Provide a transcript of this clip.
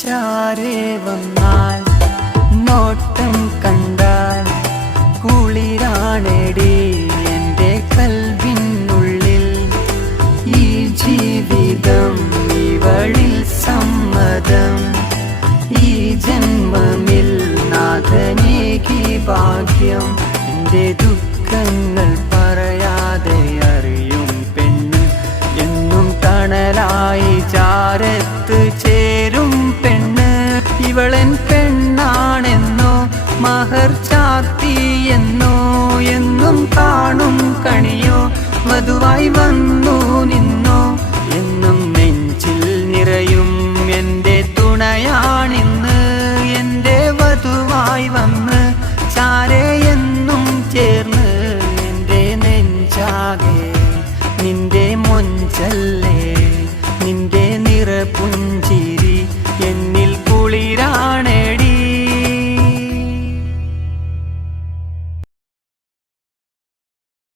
ചാരേ വന്നാൽ നോട്ടം കണ്ടാൽ കുളിരാണെടി എൻ്റെ കൽവിനുള്ളിൽ. ഈ ജീവിതം ഇവളിൽ സമ്മതം, ഈ ജന്മമിൽ നാഥനേകി ഭാഗ്യം. എൻ്റെ ദുഃഖങ്ങൾ പറയാതെ അറിയും പെണ്ണ്, എന്നും തണലായി ചാരത്ത് ചേരും പെണ്ണ്. ഇവളൻ പെണ്ണാണെന്നോ മഹർ ചാർത്തിയെന്നോ എന്നും കാണും കണിയോ വധുവായി വന്നു നിന്നോ. എന്നും നെഞ്ചിൽ നിറയും എൻ്റെ തുണയാണിന്ന്, എൻ്റെ വധുവായി വന്ന് ചാരേ എന്നും ചേർന്ന്. എൻ്റെ നെഞ്ചാകെ നിന്റെ മൊഞ്ചല്ലേ, നിന്റെ നിറപുഞ്ച